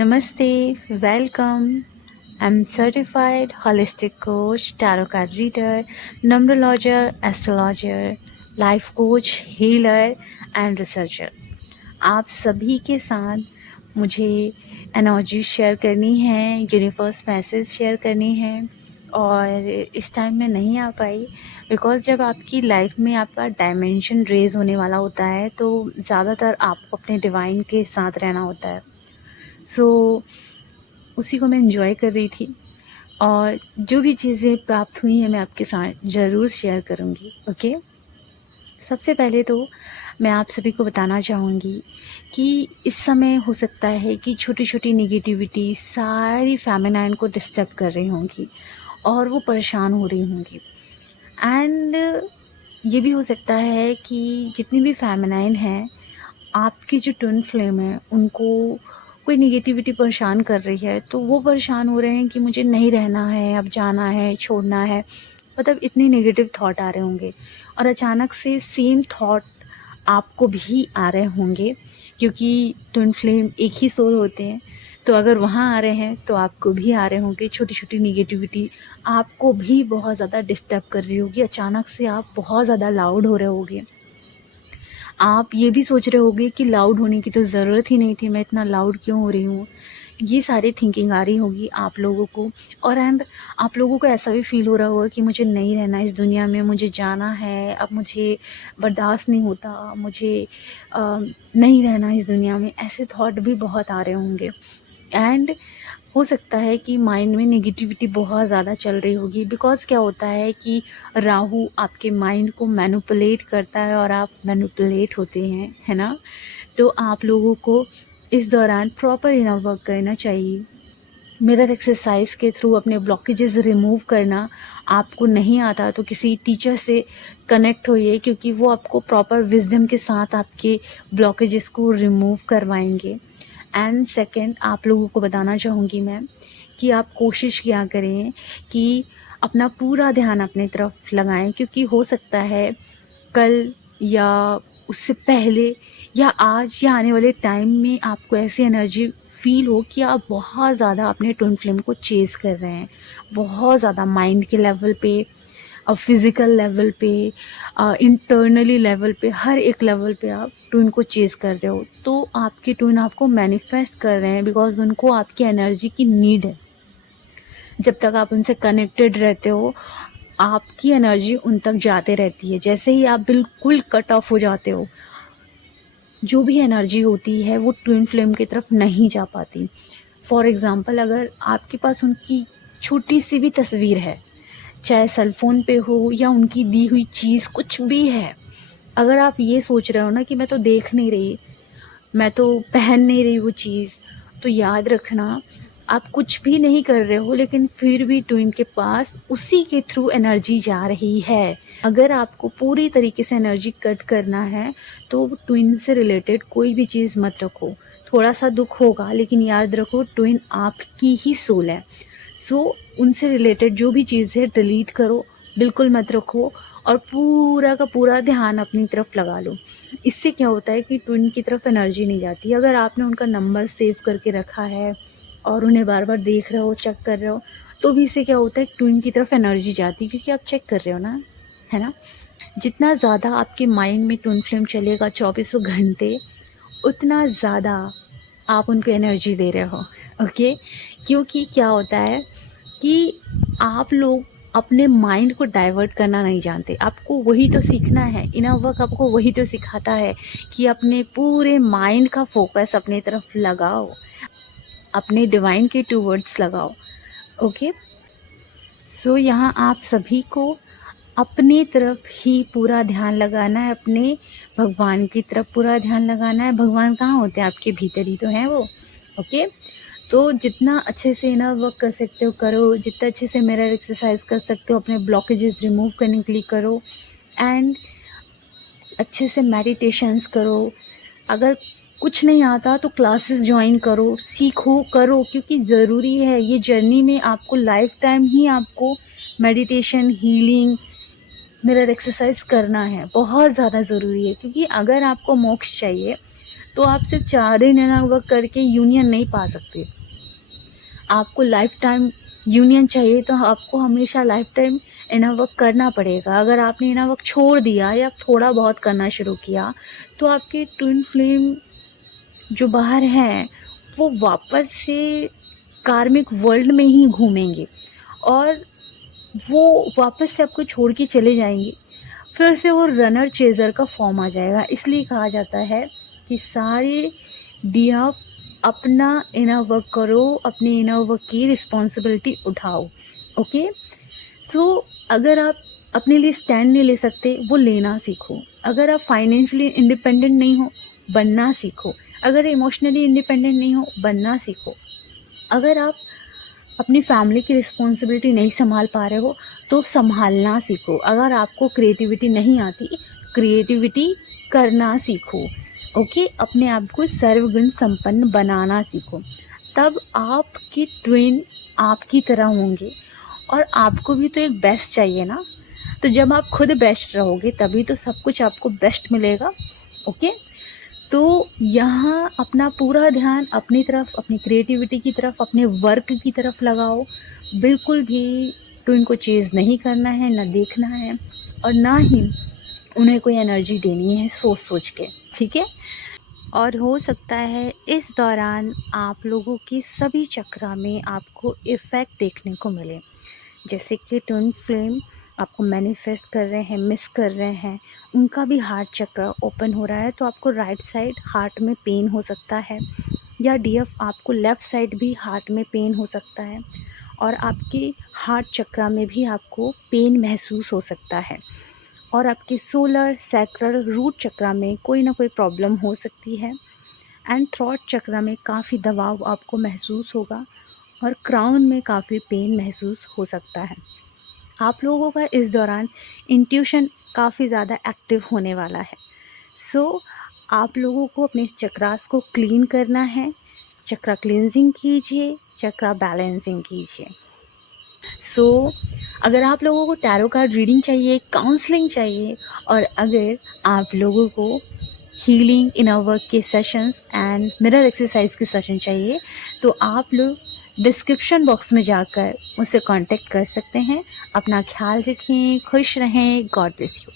Namaste, welcome. I'm certified holistic coach, tarot card reader, numerologer, astrologer, life coach, healer and researcher. आप सभी के साथ मुझे energy share करनी है, यूनिवर्स मैसेज शेयर करनी है और इस टाइम में नहीं आ पाई बिकॉज़ जब आपकी लाइफ में आपका डायमेंशन रेज होने वाला होता है तो ज़्यादातर आपको अपने डिवाइन के साथ रहना होता है। उसी को मैं एंजॉय कर रही थी और जो भी चीज़ें प्राप्त हुई हैं मैं आपके साथ ज़रूर शेयर करूँगी। ओके, सबसे पहले तो मैं आप सभी को बताना चाहूँगी कि इस समय हो सकता है कि छोटी छोटी निगेटिविटी सारी फेमिनाइन को डिस्टर्ब कर रही होंगी और वो परेशान हो रही होंगी। एंड ये भी हो सकता है कि जितनी भी फेमिनाइन हैं, आपकी जो ट्विन फ्लेम है उनको कोई निगेटिविटी परेशान कर रही है, तो वो परेशान हो रहे हैं कि मुझे नहीं रहना है, अब जाना है, छोड़ना है, मतलब इतनी नेगेटिव थॉट आ रहे होंगे और अचानक से सेम थॉट आपको भी आ रहे होंगे क्योंकि ट्विन फ्लेम एक ही सोल होते हैं। तो अगर वहाँ आ रहे हैं तो आपको भी आ रहे होंगे। छोटी छोटी निगेटिविटी आपको भी बहुत ज़्यादा डिस्टर्ब कर रही होगी। अचानक से आप बहुत ज़्यादा लाउड हो रहे होगे। आप ये भी सोच रहे होगे कि लाउड होने की तो ज़रूरत ही नहीं थी, मैं इतना लाउड क्यों हो रही हूँ। ये सारी थिंकिंग आ रही होगी आप लोगों को और एंड आप लोगों को ऐसा भी फील हो रहा होगा कि मुझे नहीं रहना इस दुनिया में, मुझे जाना है, अब मुझे बर्दाश्त नहीं होता, मुझे नहीं रहना इस दुनिया में। ऐसे थॉट भी बहुत आ रहे होंगे एंड हो सकता है कि माइंड में नेगेटिविटी बहुत ज़्यादा चल रही होगी बिकॉज़ क्या होता है कि राहु आपके माइंड को मैनिपुलेट करता है और आप मैनिपुलेट होते हैं, है ना। तो आप लोगों को इस दौरान प्रॉपर इनर वर्क करना चाहिए। मिरर एक्सरसाइज के थ्रू अपने ब्लॉकेजेस रिमूव करना आपको नहीं आता तो किसी टीचर से कनेक्ट होइए क्योंकि वो आपको प्रॉपर विजडम के साथ आपके ब्लॉकेजेस को रिमूव करवाएंगे। एंड सेकंड, आप लोगों को बताना चाहूँगी मैं कि आप कोशिश किया करें कि अपना पूरा ध्यान अपनी तरफ लगाएं क्योंकि हो सकता है कल या उससे पहले या आज या आने वाले टाइम में आपको ऐसी एनर्जी फील हो कि आप बहुत ज़्यादा अपने ट्विन फ्लेम को चेज़ कर रहे हैं, बहुत ज़्यादा माइंड के लेवल पे और फिज़िकल लेवल पे, इंटरनली लेवल पे, हर एक लेवल पे आप ट्विन को चेज़ कर रहे हो। तो आपके ट्विन आपको मैनिफेस्ट कर रहे हैं बिकॉज उनको आपकी एनर्जी की नीड है। जब तक आप उनसे कनेक्टेड रहते हो आपकी एनर्जी उन तक जाते रहती है। जैसे ही आप बिल्कुल कट ऑफ हो जाते हो, जो भी एनर्जी होती है वो ट्विन फ्लेम की तरफ नहीं जा पाती। फॉर एग्ज़ाम्पल, अगर आपके पास उनकी छोटी सी भी तस्वीर है, चाहे सेल फ़ोन पे हो या उनकी दी हुई चीज़ कुछ भी है, अगर आप ये सोच रहे हो ना कि मैं तो देख नहीं रही, मैं तो पहन नहीं रही वो चीज़, तो याद रखना आप कुछ भी नहीं कर रहे हो लेकिन फिर भी ट्विन के पास उसी के थ्रू एनर्जी जा रही है। अगर आपको पूरी तरीके से एनर्जी कट करना है तो ट्विन से रिलेटेड कोई भी चीज़ मत रखो। थोड़ा सा दुख होगा लेकिन याद रखो ट्विन आपकी ही सोल है। सो उनसे रिलेटेड जो भी चीज़ है डिलीट करो, बिल्कुल मत रखो और पूरा का पूरा ध्यान अपनी तरफ लगा लो। इससे क्या होता है कि ट्विन की तरफ एनर्जी नहीं जाती। अगर आपने उनका नंबर सेव करके रखा है और उन्हें बार बार देख रहे हो, चेक कर रहे हो, तो भी इससे क्या होता है ट्विन की तरफ एनर्जी जाती है क्योंकि आप चेक कर रहे हो ना, है ना। जितना ज़्यादा आपके माइंड में ट्विन फ्लेम चलेगा 24 घंटे, उतना ज़्यादा आप उनको एनर्जी दे रहे हो। ओके, क्योंकि क्या होता है कि आप लोग अपने माइंड को डाइवर्ट करना नहीं जानते। आपको वही तो सीखना है, इनर वर्क आपको वही तो सिखाता है कि अपने पूरे माइंड का फोकस अपनी तरफ लगाओ, अपने डिवाइन के टूवर्ड्स लगाओ। ओके, सो यहाँ आप सभी को अपनी तरफ ही पूरा ध्यान लगाना है, अपने भगवान की तरफ पूरा ध्यान लगाना है। भगवान कहाँ होते हैं? आपके भीतर ही तो हैं वो। ओके, तो जितना अच्छे से इनर वर्क कर सकते हो करो, जितना अच्छे से मिरर एक्सरसाइज कर सकते हो अपने ब्लॉकेजेस रिमूव करने के लिए करो एंड अच्छे से मेडिटेशंस करो। अगर कुछ नहीं आता तो क्लासेस ज्वाइन करो, सीखो, करो, क्योंकि ज़रूरी है ये जर्नी में आपको लाइफ टाइम ही आपको मेडिटेशन, हीलिंग, मिरर एक्सरसाइज करना है। बहुत ज़्यादा ज़रूरी है क्योंकि अगर आपको मोक्ष चाहिए तो आप सिर्फ 4 दिन इनर वर्क करके यूनियन नहीं पा सकते। आपको लाइफ टाइम यूनियन चाहिए तो आपको हमेशा लाइफ टाइम इनर वर्क करना पड़ेगा। अगर आपने इनर वर्क छोड़ दिया या थोड़ा बहुत करना शुरू किया तो आपके ट्विन फ्लेम जो बाहर हैं वो वापस से कार्मिक वर्ल्ड में ही घूमेंगे और वो वापस से आपको छोड़ के चले जाएंगे। फिर से वो रनर चेज़र का फॉर्म आ जाएगा। इसलिए कहा जाता है कि सारे दिया अपना इनर वर्क करो, अपने इनर वर्क की रिस्पॉन्सिबिलिटी उठाओ। ओके, सो अगर आप अपने लिए स्टैंड नहीं ले सकते वो लेना सीखो। अगर आप फाइनेंशियली इंडिपेंडेंट नहीं हो बनना सीखो। अगर इमोशनली इंडिपेंडेंट नहीं हो बनना सीखो। अगर आप अपनी फैमिली की रिस्पॉन्सिबिलिटी नहीं संभाल पा रहे हो तो संभालना सीखो। अगर आपको क्रिएटिविटी नहीं आती, क्रिएटिविटी करना सीखो। ओके, अपने आप को सर्वगुण संपन्न बनाना सीखो। तब आपकी ट्विन आपकी तरह होंगे और आपको भी तो एक बेस्ट चाहिए ना। तो जब आप खुद बेस्ट रहोगे तभी तो सब कुछ आपको बेस्ट मिलेगा। ओके, तो यहाँ अपना पूरा ध्यान अपनी तरफ, अपनी क्रिएटिविटी की तरफ, अपने वर्क की तरफ लगाओ। बिल्कुल भी ट्विन को चेज़ नहीं करना है, ना देखना है और ना ही उन्हें कोई एनर्जी देनी है सोच सोच के। ठीक है, और हो सकता है इस दौरान आप लोगों की सभी चक्रा में आपको इफ़ेक्ट देखने को मिले। जैसे कि ट्विन फ्लेम आपको मैनिफेस्ट कर रहे हैं, मिस कर रहे हैं, उनका भी हार्ट चक्र ओपन हो रहा है तो आपको राइट साइड हार्ट में पेन हो सकता है, या डीएफ आपको लेफ़्ट साइड भी हार्ट में पेन हो सकता है और आपके हार्ट चक्र में भी आपको पेन महसूस हो सकता है और आपके सोलर सैक्रल रूट चक्र में कोई ना कोई प्रॉब्लम हो सकती है एंड थ्रॉट चक्र में काफ़ी दबाव आपको महसूस होगा और क्राउन में काफ़ी पेन महसूस हो सकता है। आप लोगों का इस दौरान इंट्यूशन काफ़ी ज़्यादा एक्टिव होने वाला है। सो आप लोगों को अपने चक्रास को क्लीन करना है। चक्रा क्लींजिंग कीजिए, चक्रा बैलेंसिंग कीजिए। सो अगर आप लोगों को टैरो कार्ड रीडिंग चाहिए, काउंसलिंग चाहिए और अगर आप लोगों को हीलिंग इनर वर्क के सेशंस एंड मिरर एक्सरसाइज के सेशन चाहिए तो आप लोग डिस्क्रिप्शन बॉक्स में जाकर मुझसे कांटेक्ट कर सकते हैं। अपना ख्याल रखें, खुश रहें, गॉड ब्लेस यू।